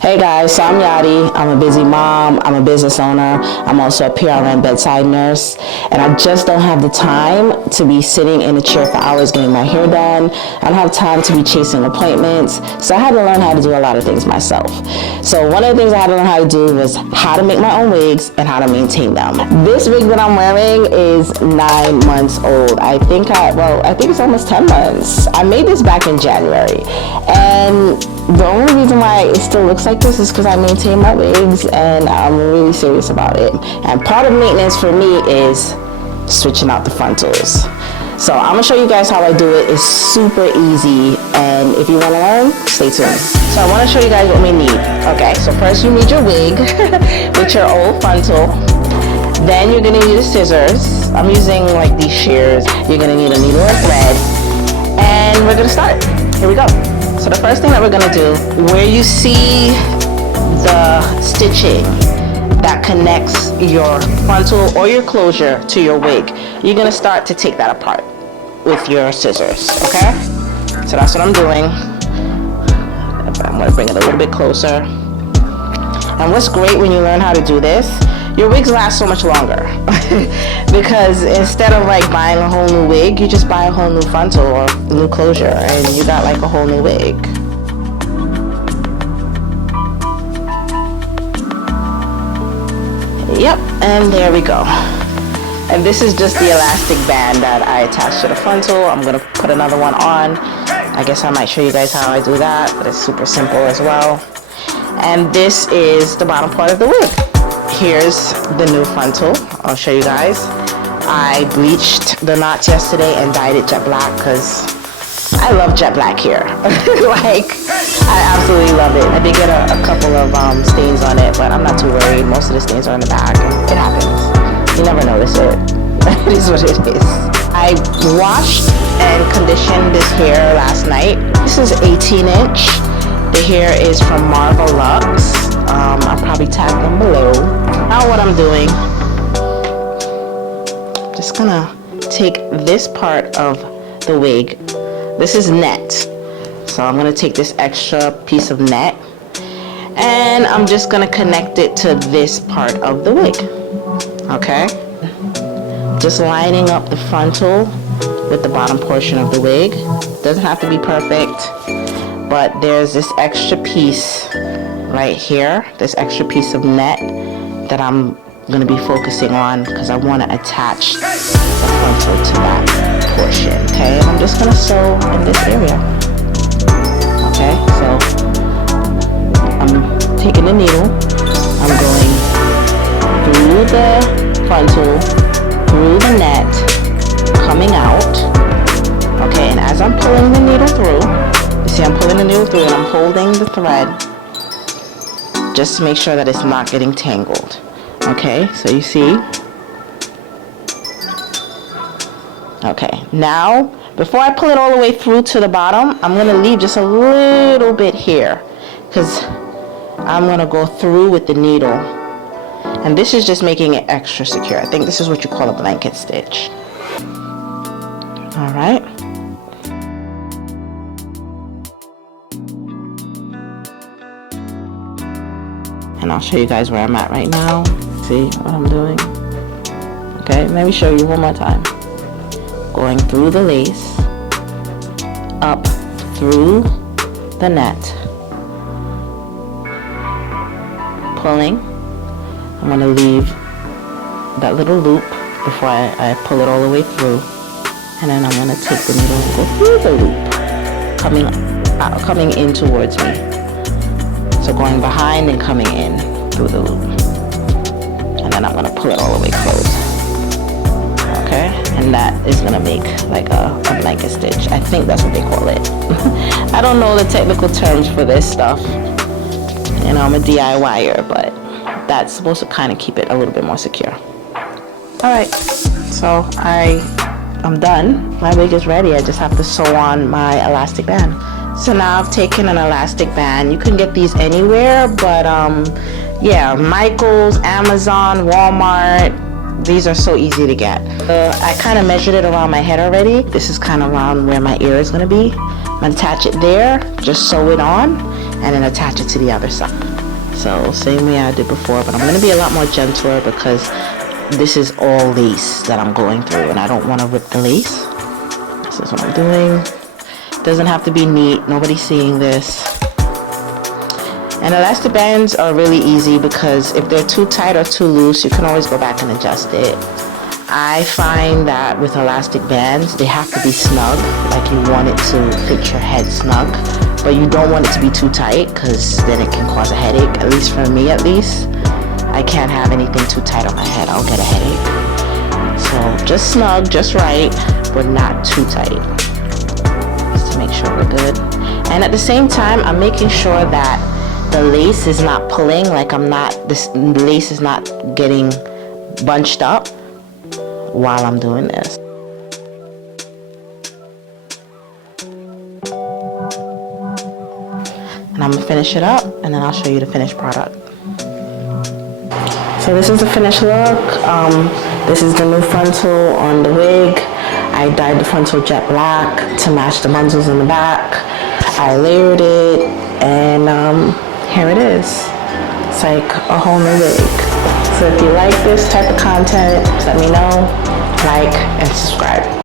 Hey guys, so I'm Yadi. I'm a busy mom. I'm a business owner. I'm also a PRN bedside nurse. And I just don't have the time to be sitting in a chair for hours getting my hair done. I don't have time to be chasing appointments. So I had to learn how to do a lot of things myself. So one of the things I had to learn how to do was how to make my own wigs and how to maintain them. This wig that I'm wearing is 9 months old. I think it's almost 10 months. I made this back in January. And the only reason why it still looks like this is because I maintain my wigs and I'm really serious about it. And part of maintenance for me is switching out the frontals. So I'm gonna show you guys how I do it. It's super easy, and if you want to learn, stay tuned. So I want to show you guys what we need. Okay, so first you need your wig with your old frontal. Then you're gonna need the scissors. I'm using like these shears. You're gonna need a needle and thread, and we're gonna start. Here we go. So the first thing that we're gonna do, where you see the stitching that connects your frontal or your closure to your wig, you're gonna start to take that apart with your scissors, okay? So that's what I'm doing. I'm gonna bring it a little bit closer. And what's great when you learn how to do this, your wigs last so much longer because instead of like buying a whole new wig, you just buy a whole new frontal or new closure and you got like a whole new wig. Yep, and there we go. And this is just the elastic band that I attached to the frontal. I'm gonna put another one on. I guess I might show you guys how I do that, but it's super simple as well. And this is the bottom part of the wig. Here's the new frontal. I'll show you guys. I bleached the knots yesterday and dyed it jet black because I love jet black hair. Like, I absolutely love it. I did get a couple of stains on it, but I'm not too worried. Most of the stains are in the back. It happens. You never notice it. It is what it is. I washed and conditioned this hair last night. This is 18-inch. The hair is from Marvaluxe. I'll probably tag them below. Now what I'm doing, just gonna take this part of the wig. This is net. So I'm gonna take this extra piece of net and I'm just gonna connect it to this part of the wig. Okay? Just lining up the frontal with the bottom portion of the wig. Doesn't have to be perfect, but there's this extra piece right here, this extra piece of net that I'm going to be focusing on because I want to attach the frontal to that portion. Okay, and I'm just going to sew in this area. Okay, so I'm taking the needle, I'm going through the frontal, through the net, coming out. Okay, and as I'm pulling the needle through, you see I'm pulling the needle through and I'm holding the thread just to make sure that it's not getting tangled. Okay, so you see. Okay, now before I pull it all the way through to the bottom, I'm going to leave just a little bit here because I'm going to go through with the needle. And this is just making it extra secure. I think this is what you call a blanket stitch. All right. And I'll show you guys where I'm at right now. See what I'm doing? Okay, let me show you one more time. Going through the lace, up through the net, pulling. I'm going to leave that little loop before I pull it all the way through. And then I'm going to take the needle and go through the loop, coming in towards me. So going behind and coming in through the loop. And then I'm going to pull it all the way close. Okay? And that is going to make like a blanket stitch. I think that's what they call it. I don't know the technical terms for this stuff. You know, I'm a DIYer, but that's supposed to kind of keep it a little bit more secure. Alright, so I'm done. My wig is ready. I just have to sew on my elastic band. So now I've taken an elastic band. You can get these anywhere, but yeah, Michael's, Amazon, Walmart, these are so easy to get. I kind of measured it around my head already. This is kind of around where my ear is going to be. I'm going to attach it there, just sew it on, and then attach it to the other side. So same way I did before, but I'm going to be a lot more gentler because this is all lace that I'm going through and I don't want to rip the lace. This is what I'm doing. Doesn't have to be neat, nobody's seeing this. And elastic bands are really easy because if they're too tight or too loose, you can always go back and adjust it. I find that with elastic bands, they have to be snug, like you want it to fit your head snug, but you don't want it to be too tight because then it can cause a headache, at least for me at least. I can't have anything too tight on my head, I'll get a headache. So just snug, just right, but not too tight. Just to make sure we're good. And at the same time, I'm making sure that the lace is not pulling, like the lace is not getting bunched up while I'm doing this. And I'm gonna finish it up and then I'll show you the finished product. So this is the finished look. This is the new frontal on the wig. I dyed the frontal jet black to match the bundles in the back. I layered it and here it is. It's like a whole new wig. So if you like this type of content, let me know, like, and subscribe.